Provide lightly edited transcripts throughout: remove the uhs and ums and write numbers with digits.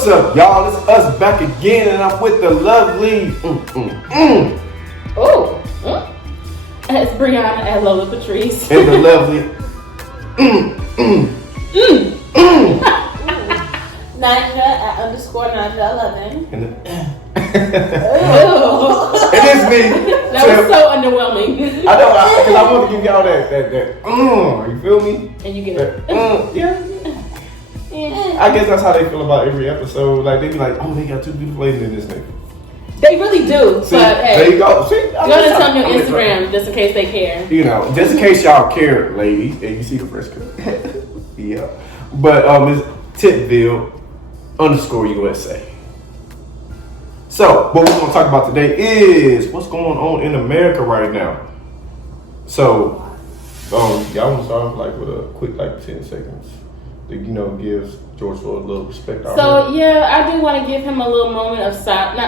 What's up, y'all? It's us back again, and I'm with the lovely. It's Breyonna at Lola Patrice. And the lovely. Nyjah at _Nyjah11. And Ew. it is me. That was so underwhelming. I know, because I want to give y'all that. You feel me? And you get it. Yeah. I guess that's how they feel about every episode. Like, they be like, oh, they got two beautiful ladies in this thing. They really do. See, but hey, there you go. See, go ahead and tell me on Instagram just in case they care. You know, just in case y'all care, ladies, and you see the fresh cut. Yeah. But it's Tipville _USA. So, what we're gonna talk about today is what's going on in America right now. So, y'all wanna start off like with a quick 10 seconds that gives George Floyd a little respect. So yeah, I do want to give him a little moment of silence,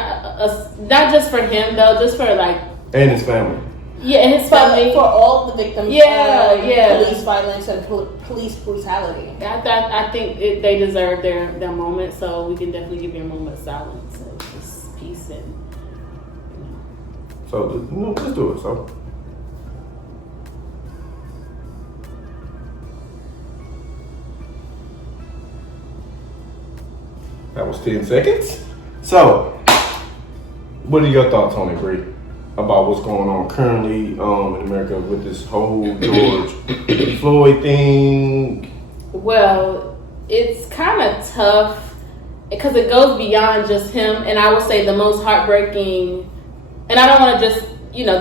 not just for him though, just for and his family. Yeah, and his family. For all the victims of police violence and police brutality. I think they deserve their moment, so we can definitely give you a moment of silence and just peace and. So let's do it. So. That was 10 seconds. So, what are your thoughts on it, Bree, about what's going on currently in America with this whole George Floyd thing? Well, it's kind of tough because it goes beyond just him, and I would say the most heartbreaking, and I don't want to just,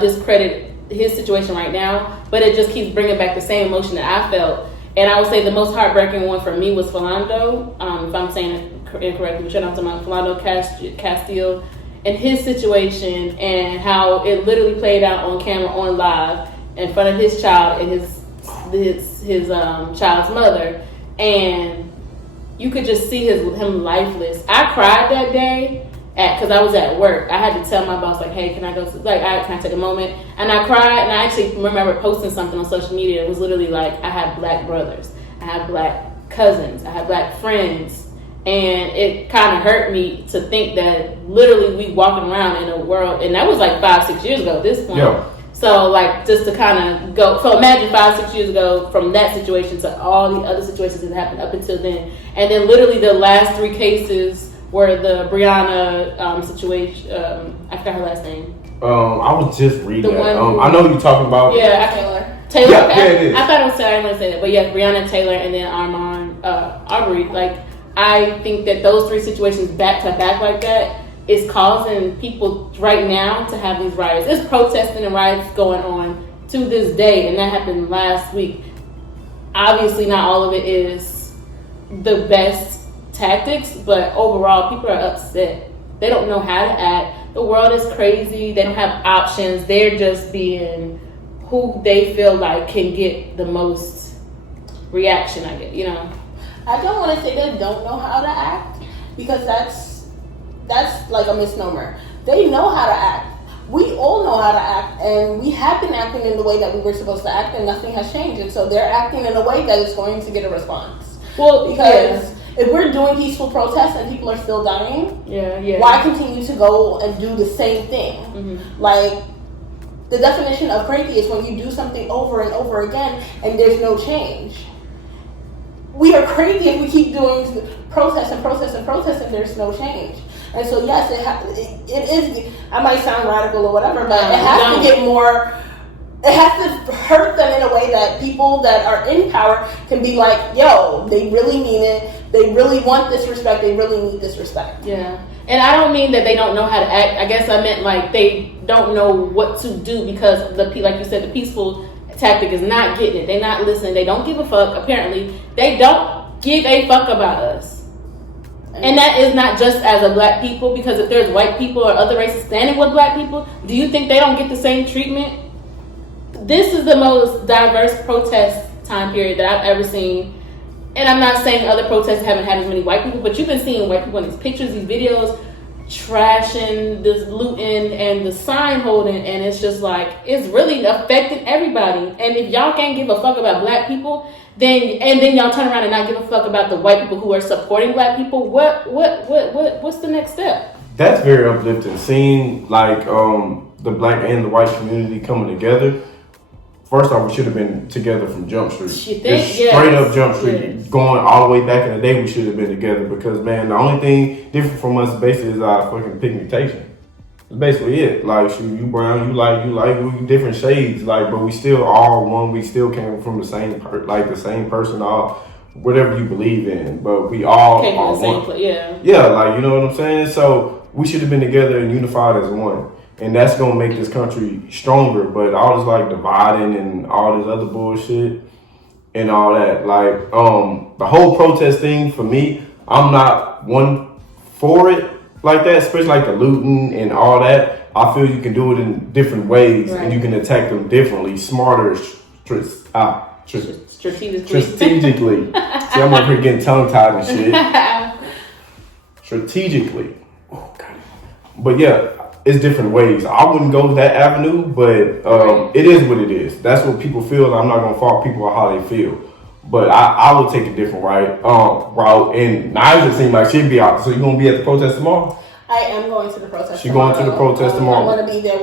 discredit his situation right now, but it just keeps bringing back the same emotion that I felt. And I would say the most heartbreaking one for me was Philando, if I'm saying it incorrectly, but I'm talking about Philando Castile and his situation and how it literally played out on camera, on live, in front of his child and his child's mother, and you could just see him lifeless. I cried that day because I was at work. I had to tell my boss, like, hey, can I go can I take a moment? And I cried, and I actually remember posting something on social media. It was literally like, I have black brothers, I have black cousins, I have black friends, and it kind of hurt me to think that literally we walking around in a world, and that was like 5-6 years ago at this point. Yeah. So just to kind of go, so imagine 5-6 years ago from that situation to all the other situations that happened up until then, and then literally the last 3 cases were the Breyonna situation. I forgot her last name. I was just reading that. One I know you're talking about. Taylor. Yeah, it is. I thought it was Taylor. I didn't say that, but yeah, Breonna Taylor and then Arbery. I think that those 3 situations back to back like that is causing people right now to have these riots. There's protesting and riots going on to this day, and that happened last week. Obviously, not all of it is the best tactics, but overall, people are upset. They don't know how to act. The world is crazy. They don't have options. They're just being who they feel like can get the most reaction, I guess, I don't want to say they don't know how to act, because that's like a misnomer. They know how to act. We all know how to act, and we have been acting in the way that we were supposed to act, and nothing has changed. And so they're acting in a way that is going to get a response. Well, because if we're doing peaceful protests and people are still dying, why continue to go and do the same thing? Mm-hmm. The definition of crazy is when you do something over and over again and there's no change. We are crazy if we keep doing protests and protests and protests and there's no change. And so yes, it is. I might sound radical or whatever, but it has to get more. It has to hurt them in a way that people that are in power can be like, yo, they really mean it. They really want this respect. They really need this respect. Yeah. And I don't mean that they don't know how to act. I guess I meant they don't know what to do because like you said, the peaceful tactic is not getting it. They're not listening. They don't give a fuck. Apparently, they don't give a fuck about us. And that is not just as a black people, because if there's white people or other races standing with black people, do you think they don't get the same treatment? This is the most diverse protest time period that I've ever seen. And I'm not saying other protests haven't had as many white people, but you've been seeing white people in these pictures, these videos, trashing, this looting, and the sign holding, and it's just it's really affecting everybody. And if y'all can't give a fuck about black people, then y'all turn around and not give a fuck about the white people who are supporting black people. What's the next step? That's very uplifting. Seeing like the black and the white community coming together. First off, we should have been together from Jump Street. Straight up Jump Street. Going all the way back in the day, we should have been together because, man, the only thing different from us basically is our fucking pigmentation. That's basically it. Like, you brown, you light, we different shades, like, but we still all one. We still came from the same, the same person, all whatever you believe in. But we all came from the same one. place, yeah. Yeah, like, you know what I'm saying? So we should have been together and unified as one. And that's gonna make this country stronger. But all this like dividing and all this other bullshit and all that, like the whole protest thing for me, I'm not one for it like that. Especially like the looting and all that. I feel you can do it in different ways, right. And you can attack them differently, smarter, strategically. See, I'm over here getting tongue tied and shit. Strategically. Oh God. But yeah. It's different ways. I wouldn't go that avenue, but it is what it is. That's what people feel. I'm not gonna fault people on how they feel, but I will take a different route. And Nyjah seems like she'd be out. So you gonna be at the protest tomorrow? I am going to the protest. She's going to the protest tomorrow. I'm gonna be there.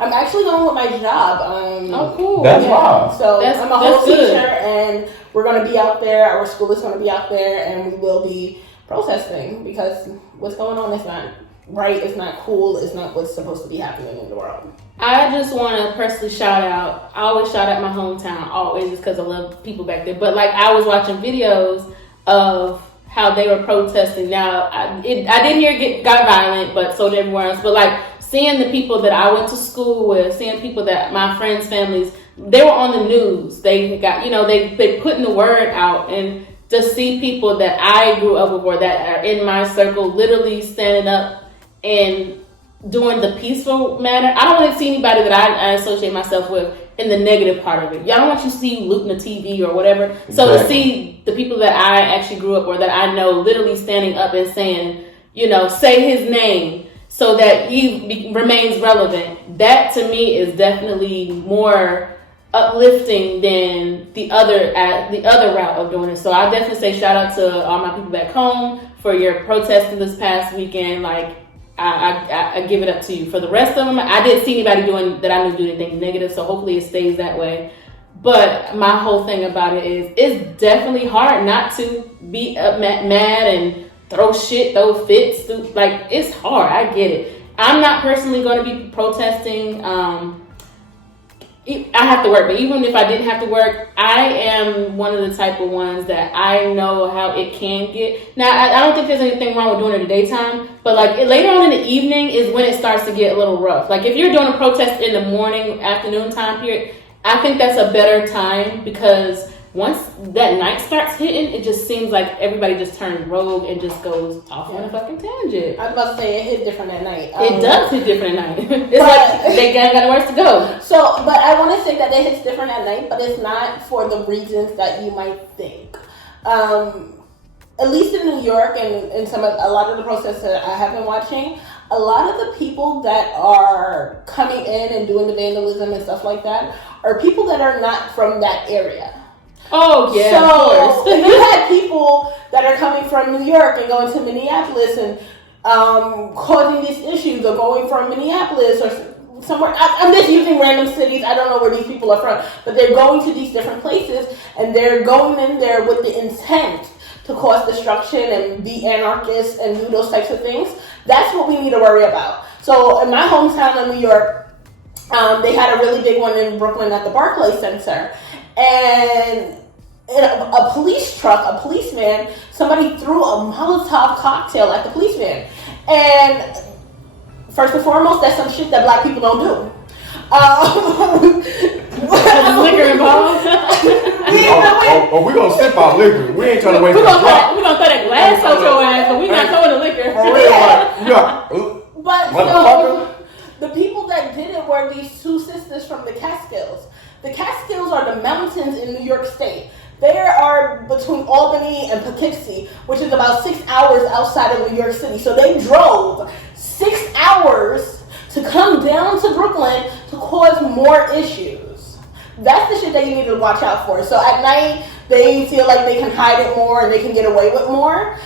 I'm actually going with my job. Oh, cool. That's wild. So I'm a whole teacher, and we're gonna be out there. Our school is gonna be out there, and we will be protesting because what's going on is not right, it's not cool, it's not what's supposed to be happening in the world. I just want to personally shout out, I always shout out my hometown, always, just because I love people back there. But like, I was watching videos of how they were protesting. Now, I didn't hear it got violent, but so did everywhere else. But like, seeing the people that I went to school with, seeing people that my friends' families, they were on the news. They got, they putting the word out, and to see people that I grew up with or that are in my circle literally standing up and doing the peaceful manner. I don't want to see anybody that I associate myself with in the negative part of it. Y'all don't want you to see looting the TV or whatever. Exactly. So to see the people that I actually grew up or that I know literally standing up and saying, say his name so that he remains relevant, that to me is definitely more uplifting than the other route of doing it. So I definitely say shout out to all my people back home for your protesting this past weekend. Like, I give it up to you. For the rest of them, I didn't see anybody doing anything negative, so hopefully it stays that way. But my whole thing about it is, it's definitely hard not to be mad and throw fits. Like, it's hard. I get it. I'm not personally going to be protesting. I have to work, but even if I didn't have to work, I am one of the type of ones that I know how it can get. Now, I don't think there's anything wrong with doing it in the daytime, but like later on in the evening is when it starts to get a little rough. Like if you're doing a protest in the morning, afternoon time period, I think that's a better time because once that night starts hitting, it just seems like everybody just turns rogue and just goes off on a fucking tangent. I was about to say it hit different at night. It does hit different at night. It's like they got nowhere to go. So, but I want to say that it hits different at night, but it's not for the reasons that you might think. At least in New York and in a lot of the protests that I have been watching, a lot of the people that are coming in and doing the vandalism and stuff like that are people that are not from that area. Oh, yeah, so, of course. If you had people that are coming from New York and going to Minneapolis and causing these issues, or going from Minneapolis or somewhere, I'm just using random cities, I don't know where these people are from, but they're going to these different places and they're going in there with the intent to cause destruction and be anarchists and do those types of things. That's what we need to worry about. So in my hometown in New York, they had a really big one in Brooklyn at the Barclays Center. And in a policeman, somebody threw a Molotov cocktail at the policeman. And first and foremost, that's some shit that black people don't do. Liquor involved. We're going to sip our liquor. We ain't trying to waste We're going to throw that glass out your ass, but we're not throwing the liquor. But so, the people that did it were these two sisters from the Catskills. The Catskills are the mountains in New York State. They are between Albany and Poughkeepsie, which is about 6 hours outside of New York City. So they drove 6 hours to come down to Brooklyn to cause more issues. That's the shit that you need to watch out for. So at night, they feel like they can hide it more and they can get away with more.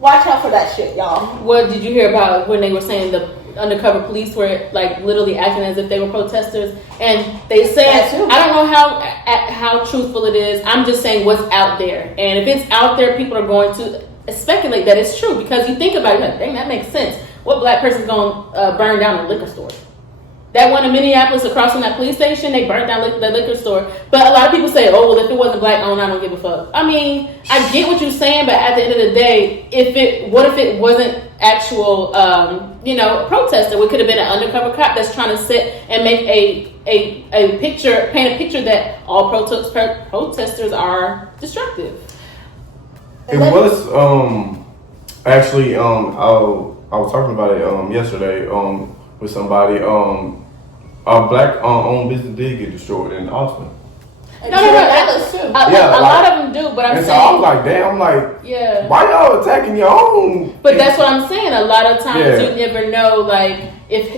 Watch out for that shit, y'all. What did you hear about when they were saying the undercover police were like literally acting as if they were protesters? And they said, I don't know how truthful it is. I'm just saying what's out there. And if it's out there, people are going to speculate that it's true, because you think about it, like, dang, that makes sense. What black person's going to burn down a liquor store? That one in Minneapolis across from that police station, they burnt down the liquor store. But a lot of people say, oh, well, if it wasn't black owned, I don't give a fuck. I mean, I get what you're saying, but at the end of the day, what if it wasn't actual, protester? It could have been an undercover cop that's trying to sit and make a picture, paint a picture that all protesters are destructive. It was actually I was talking about it yesterday with somebody. A black owned business did get destroyed in Austin. No, Dallas too. A lot of them do, but I'm saying. So I'm like, damn, yeah. Why y'all attacking your own? But that's what I'm saying. A lot of times you never know, like,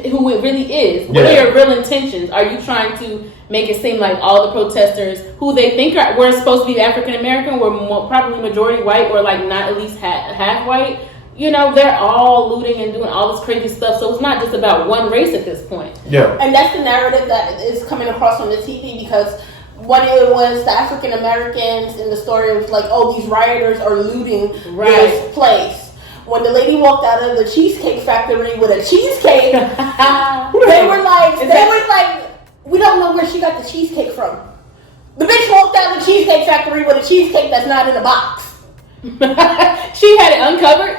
who it really is. What are your real intentions? Are you trying to make it seem like all the protesters who they think were supposed to be African American were probably majority white, or like not at least half white? You know, they're all looting and doing all this crazy stuff. So it's not just about one race at this point. Yeah. And that's the narrative that is coming across on the TV, because when it was the African Americans in the story, it was like, oh, these rioters are looting this place. When the lady walked out of the Cheesecake Factory with a cheesecake, they were like, we don't know where she got the cheesecake from. The bitch walked out of the Cheesecake Factory with a cheesecake that's not in a box. She had it uncovered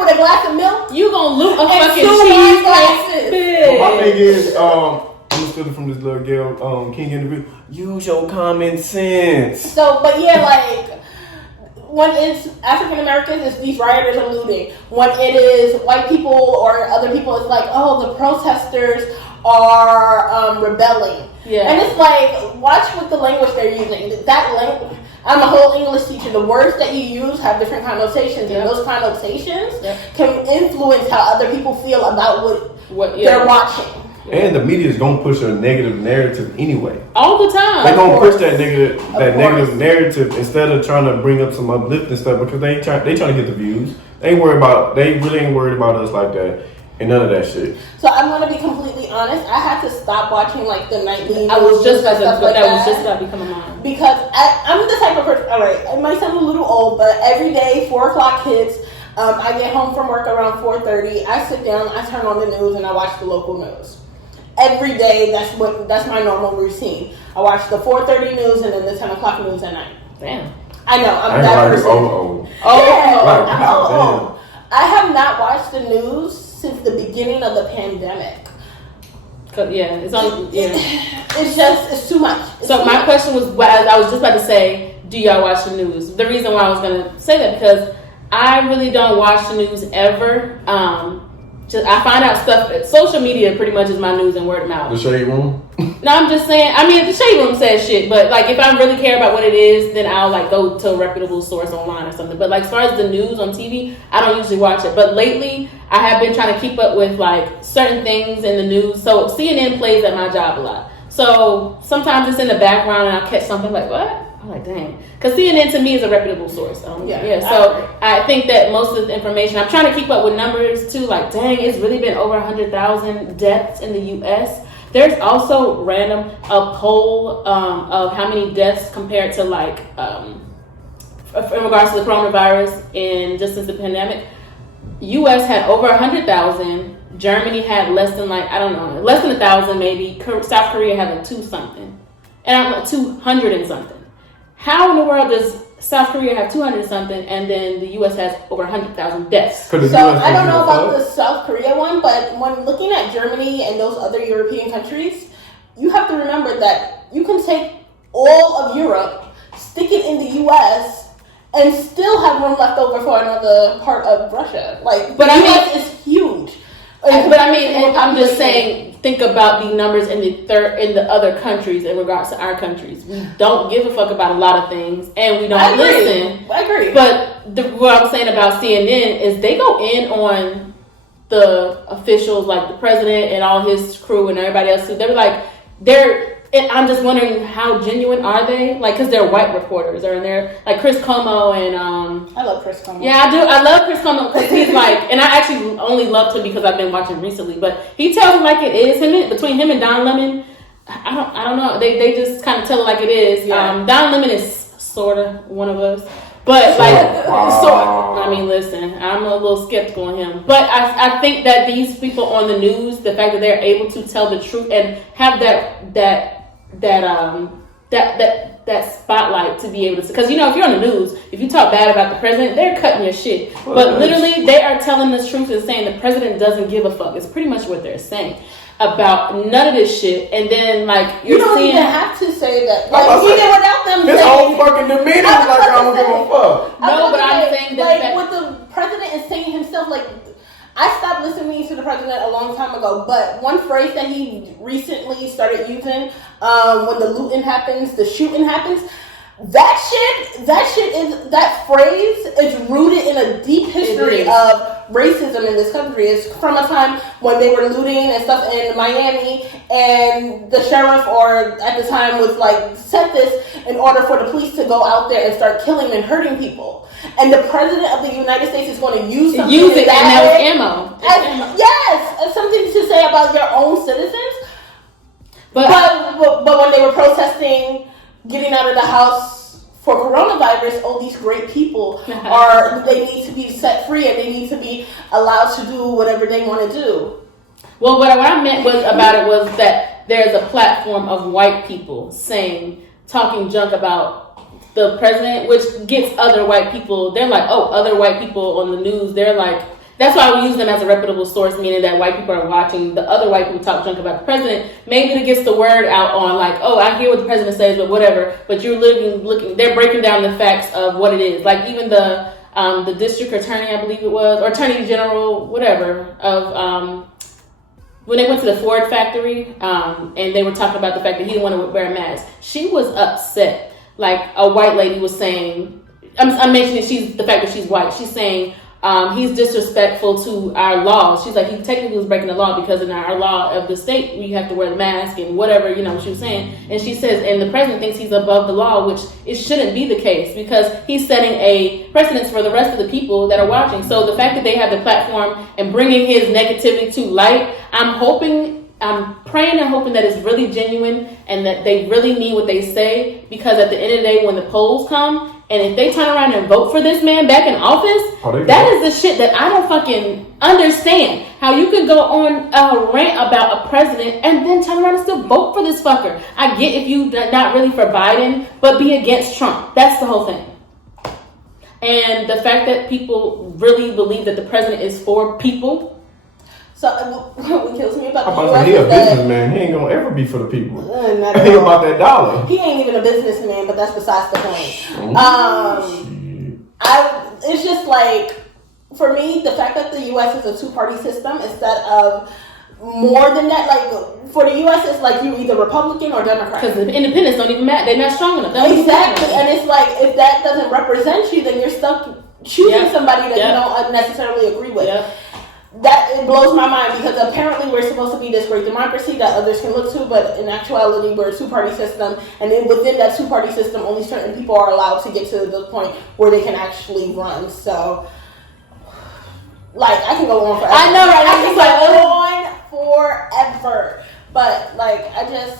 with a glass of milk. You gonna loot a fucking cheesecake? My thing is, I understood it from this little girl, King interview. Use your common sense. So, but yeah, like, when it's African Americans, it's these rioters are looting. When it is white people or other people, it's like, oh, the protesters are rebelling. Yeah. And it's like, watch what the language they're using. That language. I'm a whole English teacher. The words that you use have different connotations, and those connotations can influence how other people feel about what they're watching. And the media is gonna push a negative narrative anyway. All the time. They're gonna push that negative narrative instead of trying to bring up some uplifting stuff, because they trying to get the views. They really ain't worried about us like that. And none of that shit. So I'm gonna be completely honest. I had to stop watching like the nightly news. I was just about that to become a mom. Because I'm the type of person. All right, it might sound a little old, but every day 4:00 hits. I get home from work around 4:30. I sit down, I turn on the news, and I watch the local news. Every day, that's my normal routine. I watch the 4:30 news and then the 10 o'clock news at night. Damn. I know I'm that person. I have not watched the news since the beginning of the pandemic. It's too much. My question was, I was just about to say, do y'all watch the news? The reason why I was going to say that, because I really don't watch the news ever. I find out stuff. Social media pretty much is my news and word of mouth. The Shade Room? No, I'm just saying. I mean, the Shade Room says shit, but like if I really care about what it is, then I'll like go to a reputable source online or something. But like as far as the news on TV, I don't usually watch it. But lately, I have been trying to keep up with like certain things in the news. So CNN plays at my job a lot. So sometimes it's in the background and I'll catch something like, what? I'm like, dang. Because CNN to me is a reputable source. So I think that most of the information, I'm trying to keep up with numbers too. Like, dang, it's really been over 100,000 deaths in the U.S. There's also a poll of how many deaths compared to like, in regards to the coronavirus just since the pandemic. U.S. had over 100,000. Germany had less than 1,000 maybe. South Korea had like 200 and something. How in the world does South Korea have 200 something and then the U.S. has over 100,000 deaths? So I don't know about the South Korea one, but when looking at Germany and those other European countries, you have to remember that you can take all of Europe, stick it in the U.S., and still have room left over for another part of Russia. But the U.S. is huge. But I mean, I'm just saying, think about the numbers in the other countries in regards to our countries. We don't give a fuck about a lot of things, and we don't listen. I agree. But what I'm saying about CNN is they go in on the officials, like the president and all his crew and everybody else. They're like, they're And I'm just wondering how genuine are they? Like, because they're white reporters, or they're like Chris Como and I love Chris Como. Yeah, I do. I love Chris Como because he's like, and I actually only loved him because I've been watching recently. But he tells it like it is. Between him and Don Lemon, I don't know. They just kind of tell it like it is. Yeah. Don Lemon is sort of one of us. But I mean, listen, I'm a little skeptical on him. But I think that these people on the news, the fact that they're able to tell the truth and have that spotlight to be able to, because if you're on the news, if you talk bad about the president, they're cutting your shit. But literally, they are telling the truth and saying the president doesn't give a fuck. It's pretty much what they're saying about none of this shit. And then you don't even have to say that. Like even without them, his whole fucking demeanor is like I don't give a fuck. No, but I'm saying that what the president is saying himself, like. I stopped listening to the president a long time ago, but one phrase that he recently started using when the looting happens, the shooting happens, that phrase is rooted in a deep history of racism in this country. It's from a time when they were looting and stuff in Miami, and the sheriff or at the time was like, said this in order for the police to go out there and start killing and hurting people. And the president of the United States is going to use something and that was ammo. Yes, as something to say about their own citizens. But when they were protesting getting out of the house for coronavirus, all these great people they need to be set free and they need to be allowed to do whatever they want to do. Well, what I meant about it was that there's a platform of white people talking junk about the president, which gets other white people, they're like, oh, other white people on the news, they're like, that's why we use them as a reputable source, meaning that white people are watching the other white people talk junk about the president. Maybe it gets the word out on like, oh, I hear what the president says, but whatever. But you're looking, they're breaking down the facts of what it is. Like even the district attorney, I believe it was, or attorney general, whatever, of when they went to the Ford factory, and they were talking about the fact that he didn't want to wear a mask. She was upset. Like a white lady was saying, I'm mentioning the fact that she's white. She's saying he's disrespectful to our laws. She's like, he technically was breaking the law because in our law of the state, we have to wear the mask and whatever, she was saying. And she says, and the president thinks he's above the law, which it shouldn't be the case because he's setting a precedence for the rest of the people that are watching. So the fact that they have the platform and bringing his negativity to light, I'm praying and hoping that it's really genuine and that they really mean what they say, because at the end of the day, when the polls come, and if they turn around and vote for this man back in office, that is the shit that I don't fucking understand. How you could go on a rant about a president and then turn around and still vote for this fucker. I get if you not really for Biden, but be against Trump. That's the whole thing. And the fact that people really believe that the president is for people. So what kills me about the US is he a businessman. He ain't gonna ever be for the people. Not he about that dollar. He ain't even a businessman, but that's besides the point. It's just like, for me, the fact that the U.S. is a two-party system instead of more than that. Like for the U.S., it's like you either Republican or Democrat. Because the independents don't even matter. They're not strong enough. Exactly, and it's like if that doesn't represent you, then you're stuck choosing somebody that you don't necessarily agree with. That it blows my mind because apparently we're supposed to be this great democracy that others can look to, but in actuality we're a two-party system, and then within that two-party system only certain people are allowed to get to the point where they can actually run. So like I can go on forever. I know, right? I can go on forever. But like I can't.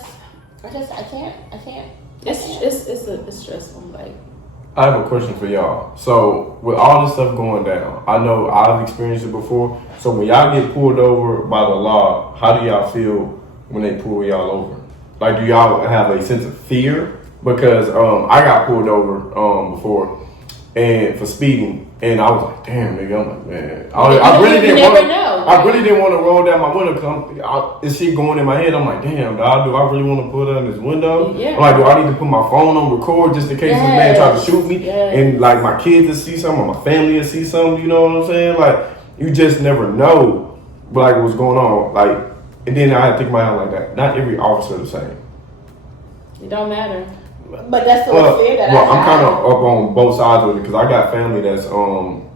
It's stressful. Like I have a question for y'all. So with all this stuff going down, I know I've experienced it before. So when y'all get pulled over by the law, how do y'all feel when they pull y'all over? Like, do y'all have a sense of fear? Because I got pulled over before, and for speeding, and I was like, damn, nigga, I'm like, man, I really didn't want to roll down my window. Is shit going in my head? I'm like, damn, dog, do I really want to put her in this window? Yeah. I'm like, do I need to put my phone on record just in case this man tries to shoot me? Yes. And like my kids will see something, or my family will see something. You know what I'm saying? Like, you just never know, like what's going on. Like, and then I had to think about it like that. Not every officer is the same. It don't matter. But that's the fear that I'm kind of up on both sides of it because I got family that's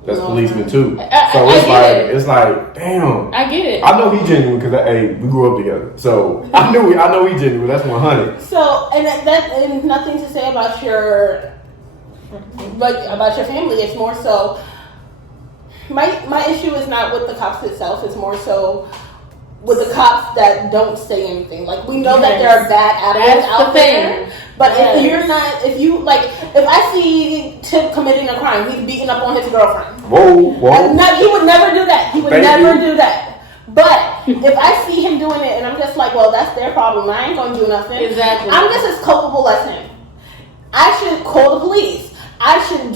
that's policemen too. So it's like, damn. I get it. I know he genuine because we grew up together. So I know he genuine. That's 100. So and nothing to say about your family. It's more so my issue is not with the cops itself. It's more so with the cops that don't say anything. Like, we know that there are bad apples out there. But if I see Tip committing a crime, he's beating up on his girlfriend. Whoa. He would never do that. Do that. But if I see him doing it and I'm just like, well, that's their problem. I ain't gonna do nothing. Exactly. I'm just as culpable as him. I should call the police. I should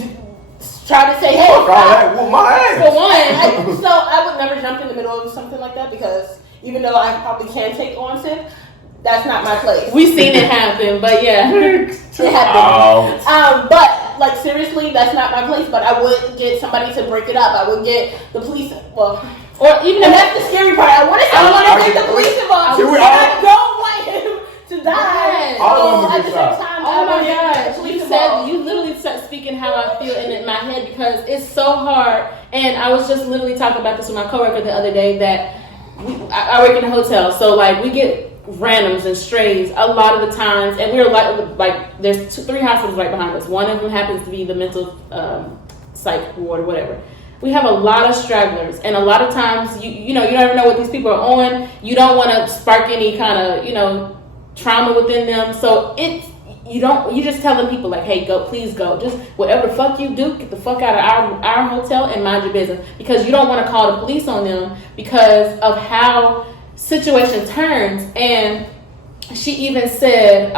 try to say, hey, my ass. For one, so I would never jump in the middle of something like that because even though I probably can take on Tip, that's not my place. We've seen it happen, but yeah. It happened. But, like, seriously, that's not my place. But I would get somebody to break it up. I would get the police, or even and that's the scary part. I want to get the police involved. I don't want him to die. Yes. At the same time, oh my God. You literally start speaking how I feel in my head because it's so hard. And I was just literally talking about this with my coworker the other day that I work in a hotel. So, like, we get randoms and strays a lot of the times, and we're like there's 3 hospitals right behind us. One of them happens to be the mental psych ward or whatever. We have a lot of stragglers, and a lot of times you never know what these people are on. You don't want to spark any kind of trauma within them. So you just telling people like, hey, please go, just whatever the fuck you do, get the fuck out of our hotel and mind your business, because you don't want to call the police on them because of how situation turns. And she even said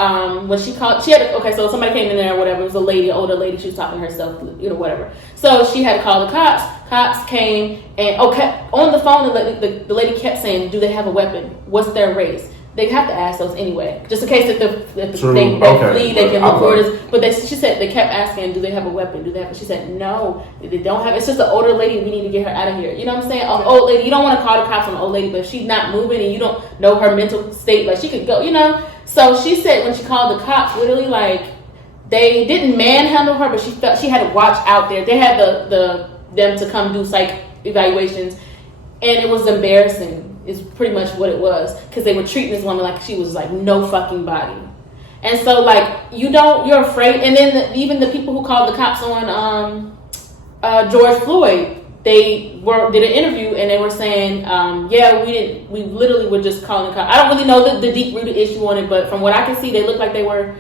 when she called, so somebody came in there or whatever, it was older lady, she was talking to herself, whatever. So she had to call the cops came and on the phone the lady kept saying, do they have a weapon, what's their race? They have to ask those anyway, just in case if they flee, they can look for us. But she said they kept asking, do they have a weapon? She said no, they don't have. It's just an older lady. We need to get her out of here. You know what I'm saying? An old lady. You don't want to call the cops on an old lady, but if she's not moving and you don't know her mental state, like she could go. So she said when she called the cops, literally like they didn't manhandle her, but she felt she had to watch out there. They had them to come do psych evaluations, and it was embarrassing. Is pretty much what it was, because they were treating this woman like she was like no fucking body. And so like you're afraid. And then even the people who called the cops on George Floyd, they did an interview and they were saying we literally were just calling the cops. I don't really know the deep rooted issue on it, but from what I can see, they looked like they were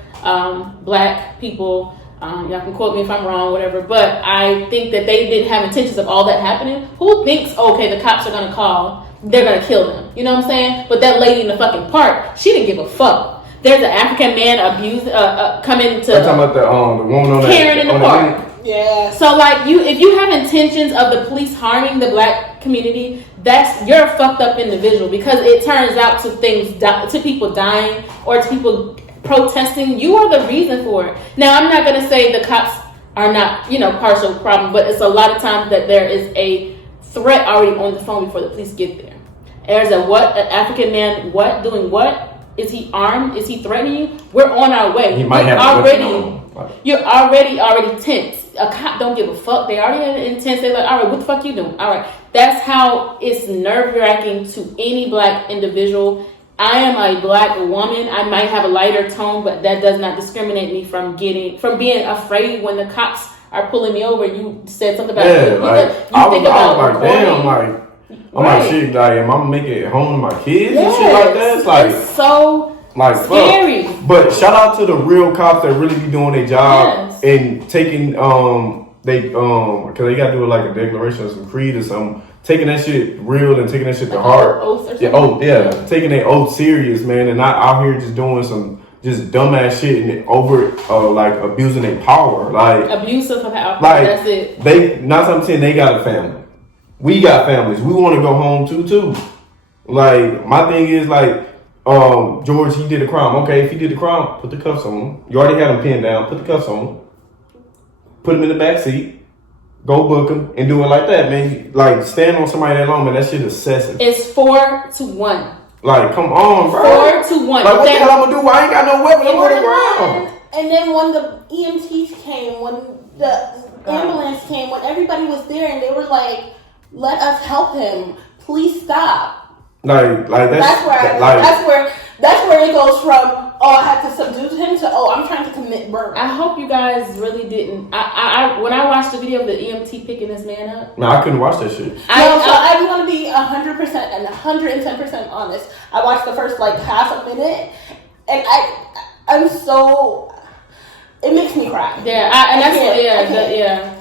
black people. Y'all can quote me if I'm wrong, whatever, but I think that they didn't have intentions of all that happening. Who thinks, the cops are gonna call, they're gonna kill them? You know what I'm saying? But that lady in the fucking park, she didn't give a fuck. There's an African man coming to. I'm talking about the woman on Karen in the park. Yeah. So like if you have intentions of the police harming the black community, you're a fucked up individual, because it turns out to people dying or to people protesting. You are the reason for it. Now I'm not gonna say the cops are not partial problem, but it's a lot of times that there is a threat already on the phone before the police get there. There's an African man doing what? Is he armed? Is he threatening you? We're on our way. He might have You're already tense. A cop don't give a fuck. They already intense. They're like, all right, what the fuck you doing? All right. That's how it's nerve-wracking to any black individual. I am a black woman. I might have a lighter tone, but that does not discriminate me from being afraid when the cops are pulling me over. You said something about I'm like, shit, like, am I gonna make it home to my kids and shit like that? It's like, it's so like scary. Fuck. But shout out to the real cops that really be doing their job and taking because they gotta do like a declaration of some creed or something. Taking that shit real and taking that shit to heart. Taking their oath serious, man, and not out here just doing some just dumbass shit and like abusing their power, like abuse of power. Like, that's it. They 9 times 10 they got a family. We got families. We want to go home too. Like, my thing is like, George, he did a crime. Okay, if he did the crime, put the cuffs on him. You already had him pinned down. Put the cuffs on him. Put him in the back seat. Go book him and do it like that, man. Like, stand on somebody that long, man. That shit excessive. It's 4-1. Like, come on, bro. 4-1. Like, what the hell I'm gonna do? I ain't got no weapon. I'm on the ground. And then when the EMTs came, when the ambulance came, when everybody was there, and they were like, "Let us help him. Please stop." Like that's where it goes from, "Oh, I had to subdue him," to, "Oh, I'm trying to commit murder." I hope you guys really didn't. I when I watched the video of the EMT picking this man up, no, I couldn't watch that shit. I'm gonna be 100% and 110% honest. I watched the first like half a minute, and I'm so. It makes me cry. Yeah, I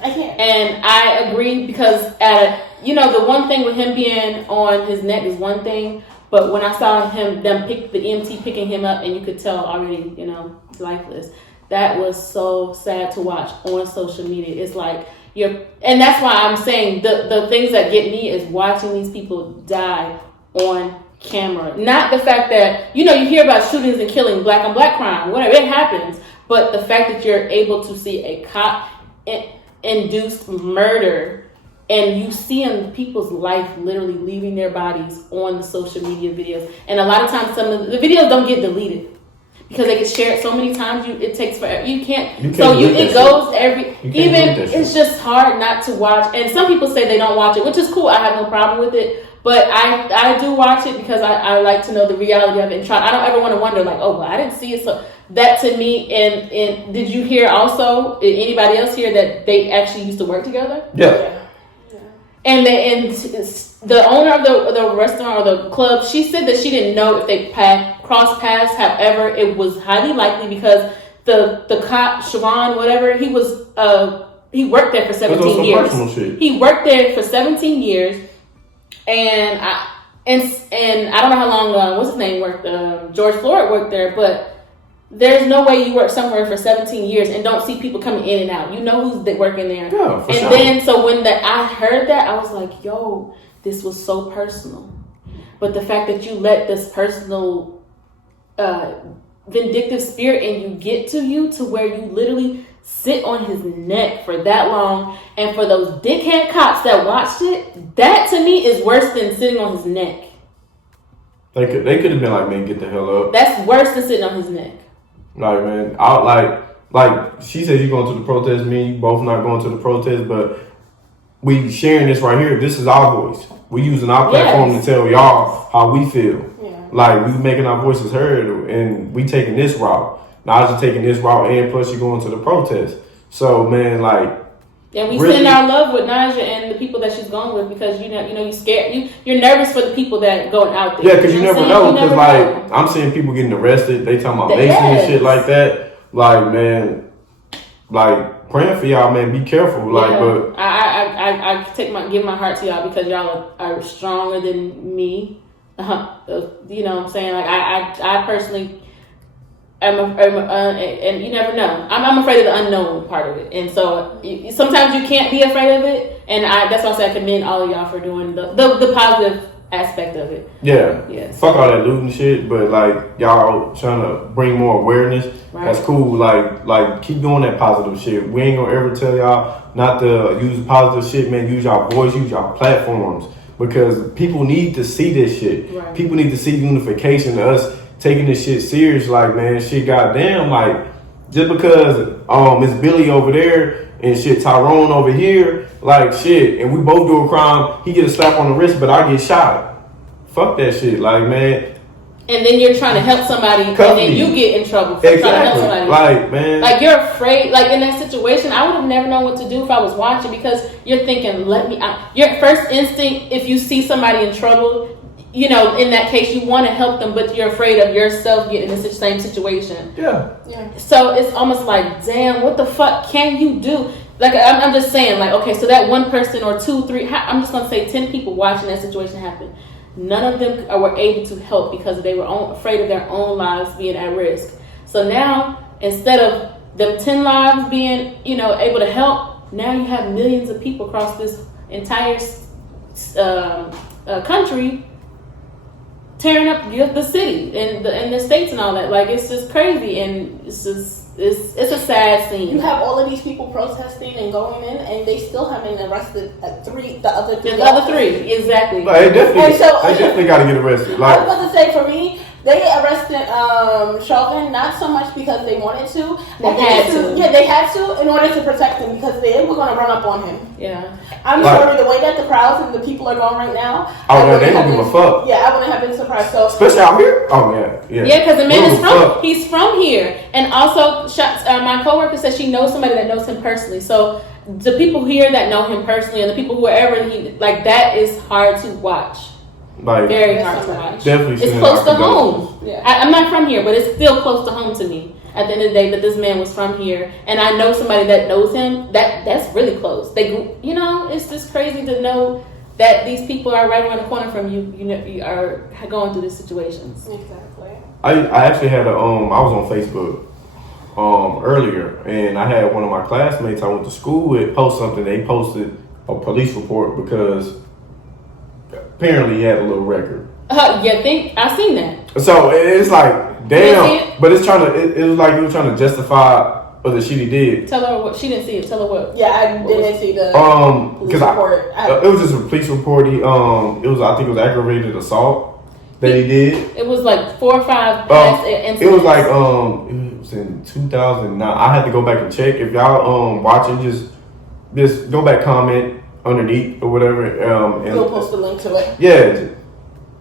can't. And I agree because the one thing with him being on his neck is one thing, but when I saw them pick the EMT picking him up, and you could tell already, he's lifeless. That was so sad to watch on social media. It's like and that's why I'm saying the things that get me is watching these people die on camera. Not the fact that you hear about shootings and killing, black on black crime, whatever, it happens. But the fact that you're able to see a cop-induced murder, and you see people's life literally leaving their bodies on the social media videos, and a lot of times some of the videos don't get deleted because they get shared so many times. It takes forever. It's just hard not to watch. And some people say they don't watch it, which is cool. I have no problem with it. But I do watch it because I like to know the reality of it. And I don't ever want to wonder like, oh, well, I didn't see it. So that to me, and did you hear also, anybody else here, that they actually used to work together? Yeah. And the owner of the restaurant or the club, she said that she didn't know if they crossed paths. However, it was highly likely because the cop, Siobhan, whatever, he worked there for 17 years. He worked there for 17 years. And I don't know how long what's his name worked. George Floyd worked there, but there's no way you work somewhere for 17 years and don't see people coming in and out. You know who's working there. Yeah, for sure. Then so when I heard that, I was like, "Yo, this was so personal." But the fact that you let this personal vindictive spirit and you get to you to where you literally sit on his neck for that long, and for those dickhead cops that watched it, that to me is worse than sitting on his neck. They could have been like, "Man, get the hell up." That's worse than sitting on his neck. Like, man, like she said, you going to the protest. Me, you both not going to the protest, but we sharing this right here. This is our voice. We using our platform to tell y'all how we feel. Yeah. Like, we making our voices heard, and we taking this route. Nyjah taking this route, and plus you going to the protest. So, man, like, and we really send our love with Nyjah and the people that she's going with, because you scared, you're nervous for the people that going out there. Yeah, because you never know. Because like, I'm seeing people getting arrested. They talking about Mason and shit like that. Like, man, like, praying for y'all, man. Be careful. Like, but I give my heart to y'all because y'all are stronger than me. You know what I'm saying? Like, I personally. And you never know. I'm afraid of the unknown part of it, and so sometimes you can't be afraid of it. And that's why I say I commend all of y'all for doing the positive aspect of it. Yeah. Fuck all that looting shit, but like y'all trying to bring more awareness. Right. That's cool. Like keep doing that positive shit. We ain't gonna ever tell y'all not to use positive shit, man. Use y'all voice, use y'all platforms, because people need to see this shit. Right. People need to see unification to us. Taking this shit serious, like, man, shit, goddamn, like, just because Miss Billy over there and shit, Tyrone over here, like, shit, and we both do a crime, he get a slap on the wrist, but I get shot. Fuck that shit, like, man. And then you're trying to help somebody, and then you get in trouble for trying to help somebody. Like, man, like, you're afraid. Like, in that situation, I would have never known what to do if I was watching, because you're thinking, let me out. Your first instinct, if you see somebody in trouble, in that case, you want to help them, but you're afraid of yourself getting in the same situation. Yeah. So it's almost like, damn, what the fuck can you do? Like, I'm just saying, like, okay, so that one person or 2, 3, I'm just going to say 10 people watching that situation happen. None of them were able to help because they were afraid of their own lives being at risk. So now, instead of them 10 lives being, able to help, now you have millions of people across this entire country tearing up the city and the states and all that. Like, it's just crazy, and it's a sad scene. You have all of these people protesting and going in, and they still haven't arrested the other three. The other three, exactly. Like, they definitely got to get arrested. Like, I was about to say, for me, They arrested Chauvin not so much because they wanted to. They had to. Yeah, they had to in order to protect him because they were going to run up on him. Yeah. I'm sorry, the way that the crowds and the people are going right now. Oh, no, they don't give a fuck. Yeah, I wouldn't have been surprised. So, especially out here? Oh, yeah. Yeah, because the man is he's from here. And also, my coworker said she knows somebody that knows him personally. So, the people here that know him personally and the people whoever that is hard to watch. Like, very hard to watch. Definitely. It's close to home. Yeah. I'm not from here, but it's still close to home to me. At the end of the day, that this man was from here, and I know somebody that knows him. That's really close. It's just crazy to know that these people are right around the corner from you. You are going through these situations. Exactly. I actually had I was on Facebook earlier, and I had one of my classmates I went to school with post something. They posted a police report because apparently he had a little record. I seen that. So it's like, damn, but it's trying to. It was like he was trying to justify the shit he did. Tell her what she didn't see it. Tell her what. Yeah, I didn't see the police report. It was just a police report. I think it was aggravated assault that he did. It was like 4 or 5 past incidents. It was like it was in 2009. I had to go back and check. If y'all watching, just go back, comment underneath or whatever. And we'll post a link to it. Yeah,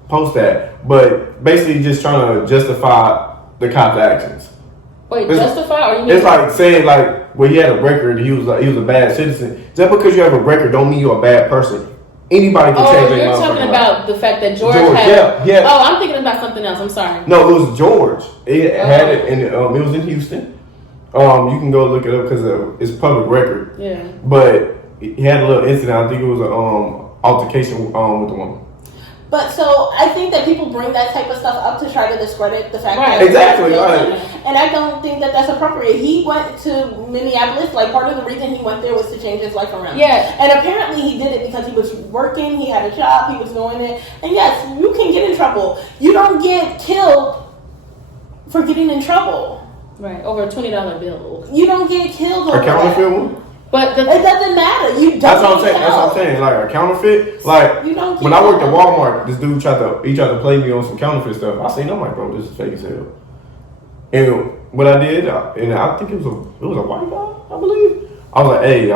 post that. But basically, just trying to justify the cop's actions. Wait, justify or you? It's like saying he had a record. He was a bad citizen. Just because you have a record, don't mean you're a bad person. Anybody can change their mind. Oh, you're talking about the fact that George had. Yeah. Oh, I'm thinking about something else. I'm sorry. No, it was George. It had it, and it was in Houston. You can go look it up because it's public record. Yeah. But he had a little incident. I think it was an altercation with the woman. But so I think that people bring that type of stuff up to try to discredit the fact that exactly right. And I don't think that that's appropriate. He went to Minneapolis. Like part of the reason he went there was to change his life around. Yeah. And apparently he did it because he was working. He had a job. He was doing it. And yes, you can get in trouble. You don't get killed for getting in trouble. Right. Over a $20 bill. You don't get killed over that. But it doesn't matter. That's what I'm saying. Like a counterfeit. Like when I worked at Walmart, this dude tried to play me on some counterfeit stuff. I seen, I'm like, bro, this is fake as hell. And what I did, and I think it was a white guy, I believe. I was like, hey,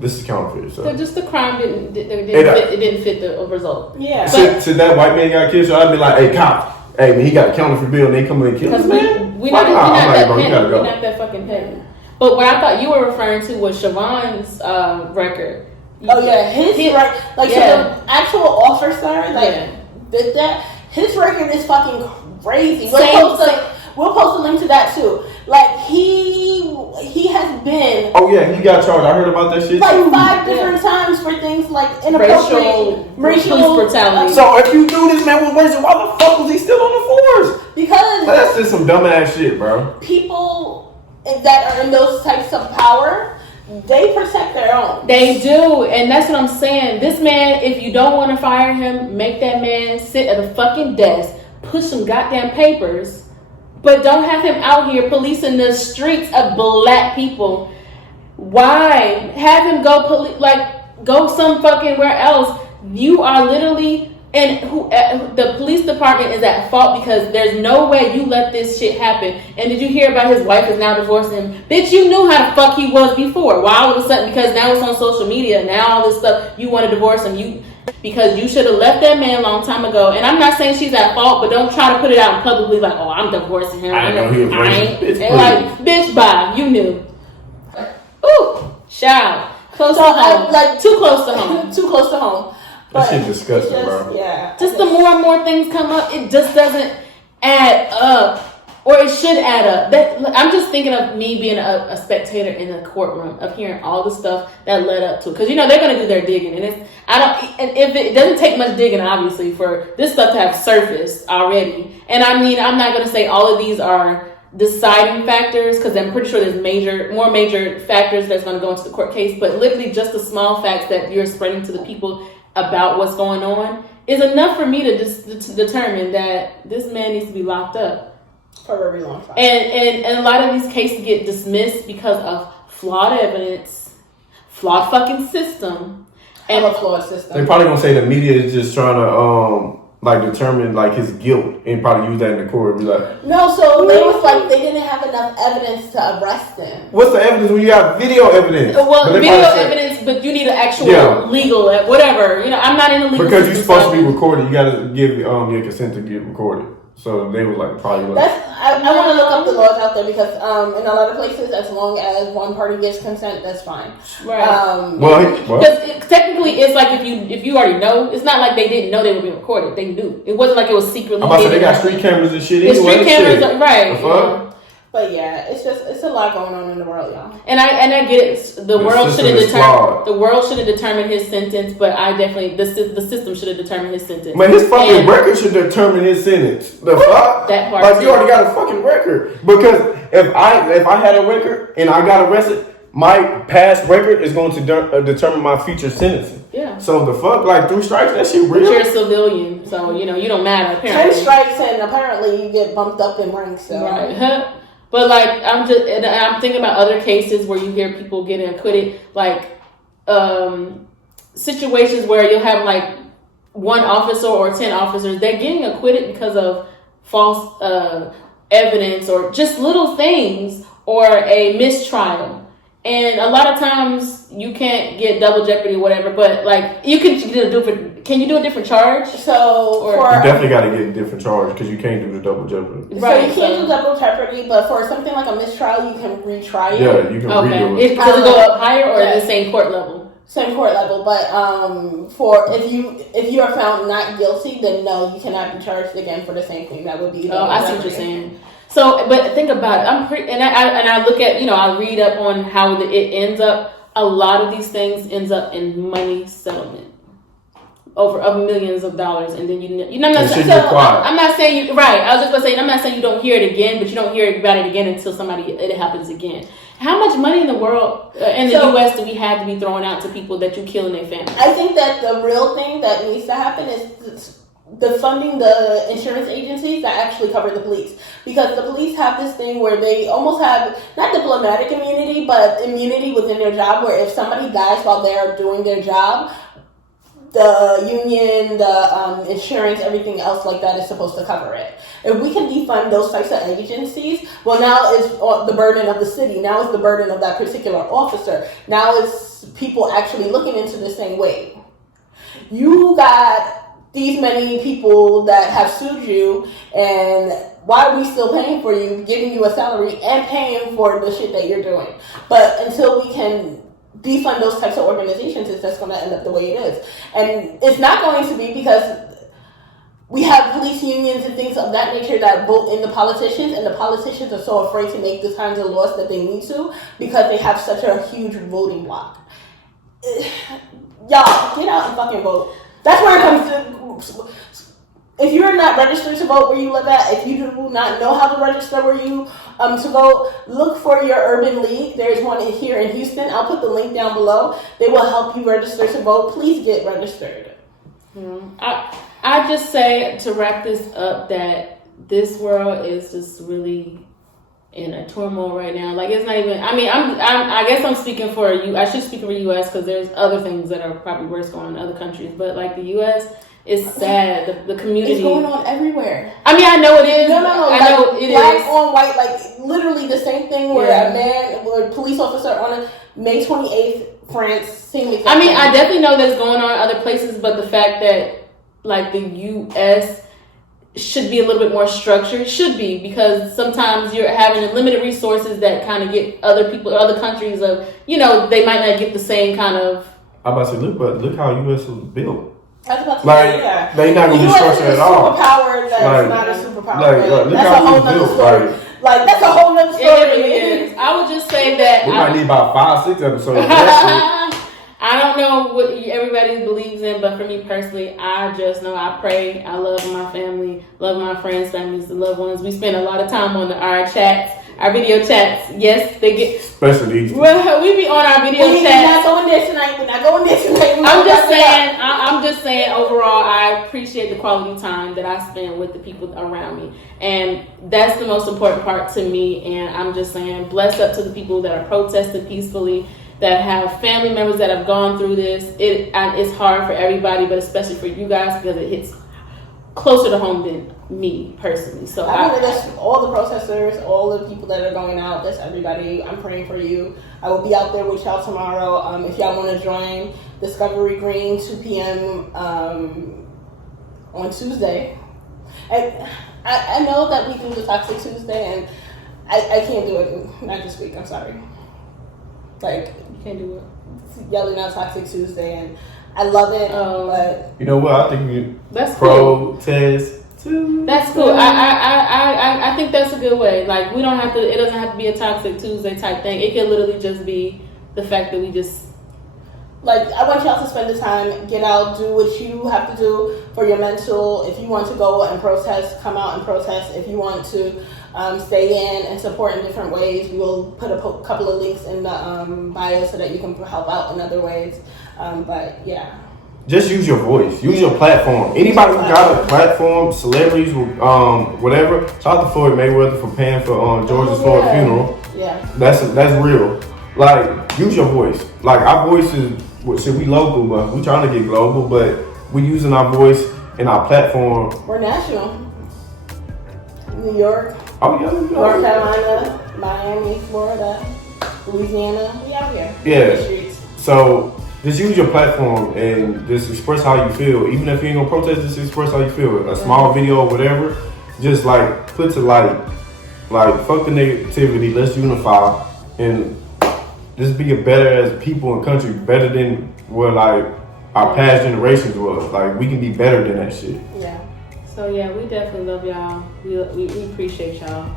this is counterfeit. So just the crime didn't fit the result. Yeah. Since that white man got killed, so I'd be like, hey, cop, hey man, he got a counterfeit bill, and they come in and kill him, man. We're not that fucking petty. But what I thought you were referring to was Siobhan's record. Oh yeah, his record. Like so the actual officer did that. His record is fucking crazy. We'll post a link to that too. Like he has been. Oh yeah, he got charged. I heard about that shit. Like 5 different times for things like inappropriate racial brutality. So if you knew this man was racist, why the fuck was he still on the force? Because that's just some dumbass shit, bro. People that are in those types of power, they protect their own. They do, and that's what I'm saying. This man, if you don't want to fire him, make that man sit at a fucking desk, push some goddamn papers, but don't have him out here policing the streets of black people. Why? Have him go some fucking where else. You are literally. And the police department is at fault because there's no way you let this shit happen. And did you hear about his wife is now divorcing him? Bitch, you knew how the fuck he was before. Why all of a sudden, because now it's on social media, now all this stuff, you want to divorce him. Because you should have left that man a long time ago. And I'm not saying she's at fault, but don't try to put it out publicly like, oh, I'm divorcing him. I know he was racist. And like, bitch, bye. You knew. Ooh, child. Close to home. Too close to home. Too close to home. That shit disgusting, bro. Yeah. Just the more and more things come up, it just doesn't add up. Or it should add up. I'm just thinking of me being a spectator in the courtroom, of hearing all the stuff that led up to it. Because, they're going to do their digging. And if it doesn't take much digging, obviously, for this stuff to have surfaced already. And I'm not going to say all of these are deciding factors, because I'm pretty sure there's more major factors that's going to go into the court case. But literally just the small facts that you're spreading to the people about what's going on is enough for me to determine that this man needs to be locked up for a very long time. And a lot of these cases get dismissed because of flawed evidence, flawed fucking system, and a flawed system. They're probably gonna say the media is just trying to like determine like his guilt and probably use that in the court and be like, no, so they was like they didn't have enough evidence to arrest him. What's the evidence when you have video evidence? Well, video evidence, but you need an actual legal whatever. You know, I'm not in the legal because you're supposed to be recorded. You got to give your consent to get recorded. So they were like probably like. I want to look up the laws out there because in a lot of places, as long as one party gives consent, that's fine. Right. Because technically, it's like if you already know, it's not like they didn't know they were being recorded. They knew. It wasn't like it was secretly. I'm about to say they got street cameras and shit. The street cameras, right? But yeah, it's a lot going on in the world, y'all. And I get it. The world shouldn't determine his sentence, but I definitely the system should have determined his sentence. Man, his fucking record should determine his sentence. The fuck? That part. Like you already got a fucking record. Because if I had a record and I got arrested, my past record is going to determine my future sentencing. Yeah. So the fuck, like 3 strikes, that shit real. But you're a civilian, so you don't matter. Apparently, 10 strikes and apparently you get bumped up in ranks. So. Right. But like I'm thinking about other cases where you hear people getting acquitted, like situations where you'll have like 1 officer or 10 officers, they're getting acquitted because of false evidence or just little things or a mistrial. And a lot of times you can't get double jeopardy or whatever, but like you can can you do a different charge? So you definitely got to get a different charge because you can't do the double jeopardy. Right. So you can't do double jeopardy, but for something like a mistrial, you can retry it. Yeah, you can redo it. Does it go up higher or the same court level? Same court level, but for if you are found not guilty, then no, you cannot be charged again for the same thing. That would be. I see what you're saying. So, but think about it. I look at I read up on how it ends up. A lot of these things ends up in money settlement of millions of dollars, and then I'm not saying you right. I was just gonna say I'm not saying you don't hear it again, but you don't hear about it again until it happens again. How much money in the world in the U.S. do we have to be throwing out to people that you kill in their family? I think that the real thing that needs to happen is the funding the insurance agencies that actually cover the police, because the police have this thing where they almost have not diplomatic immunity but immunity within their job, where if somebody dies while they're doing their job, the union, the insurance, everything else like that is supposed to cover it. If we can defund those types of agencies, well, now it's the burden of the city. Now it's the burden of that particular officer. Now it's people actually looking into the same way. You got these many people that have sued you, and why are we still paying for you, giving you a salary and paying for the shit that you're doing? But until we can defund those types of organizations, it's just going to end up the way it is. And it's not going to be because we have police unions and things of that nature that vote in the politicians, and the politicians are so afraid to make the kinds of laws that they need to because they have such a huge voting block. Y'all, get out and fucking vote. That's where it comes to. If you're not registered to vote where you live at, if you do not know how to register where you to vote, look for your urban league. There's one here in Houston. I'll put the link down below. They will help you register to vote. Please get registered. I just say to wrap this up that this world is just really in a turmoil right now. Like it's not even. I mean, I guess I'm speaking for you. I should speak for the U.S. because there's other things that are probably worse going on in other countries. But like the U.S. is sad. The community. It's going on everywhere. I mean, I know it is. No. I like, know it black is. on white, like literally the same thing where a police officer on May 28th, France. Same exact I mean, thing. I definitely know that's going on in other places, but the fact that like the U.S. should be a little bit more structured. Should be, because sometimes you're having limited resources that kind of get other people, other countries of, they might not get the same kind of. I'm about to say, look how U.S. was built. I was about to like, say, yeah. They not going to be structured at all. Superpower that's like, not a superpower. That's a whole nother story. Like, that's a whole nother story. Yeah. I would just say that we might need about 5-6 episodes. I don't know what everybody believes in, but for me personally, I just know I pray. I love my family, love my friends, families, the loved ones. We spend a lot of time on our chats, our video chats. Yes, they get. Especially these. Well, we be on our video chats. We're not going there tonight. We're not going there tonight. I'm just saying. Overall, I appreciate the quality time that I spend with the people around me, and that's the most important part to me. And I'm just saying, bless up to the people that are protesting peacefully, that have family members that have gone through this. It's hard for everybody, but especially for you guys because it hits closer to home than me personally. So I think that's all the protesters, all the people that are going out. That's everybody. I'm praying for you. I will be out there with y'all tomorrow. If y'all want to join Discovery Green 2 p.m. On Tuesday. And I know that we do the Toxic Tuesday, and I can't do it. Not this week. I'm sorry. Like, you can't do it. Yelling out Toxic Tuesday, and I love it. But you know what? I think that's protest too. That's cool. I think that's a good way. Like, we don't have to. It doesn't have to be a Toxic Tuesday type thing. It can literally just be the fact that we just. Like, I want y'all to spend the time, get out, do what you have to do for your mental. If you want to go and protest, come out and protest. If you want to stay in and support in different ways, we will put a couple of links in the bio so that you can help out in other ways. But yeah. Just use your voice. Use your platform. Anybody who got a platform, celebrities, whatever. Shout out to Floyd Mayweather for paying for George Floyd's funeral. Yeah. That's real. Like, use your voice. Like, our voice is, we local, but we trying to get global, but we using our voice and our platform. We're national. New York. Oh, yeah. North Carolina, Miami, Florida, Louisiana. We out here. Yeah. So, just use your platform and just express how you feel. Even if you ain't gonna protest, just express how you feel. A small video or whatever, just like put to light. Like, fuck the negativity, let's unify and just be a better as people and country, better than what like our past generations was. Like, we can be better than that shit. Yeah. So yeah, we definitely love y'all. We appreciate y'all.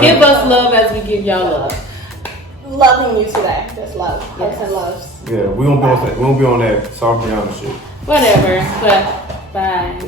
Give us love as we give y'all love. Loving you today. That's love. Hearts and loves. Yeah, we won't be on that. We won't be on that soft Breyonna shit. Whatever. But bye.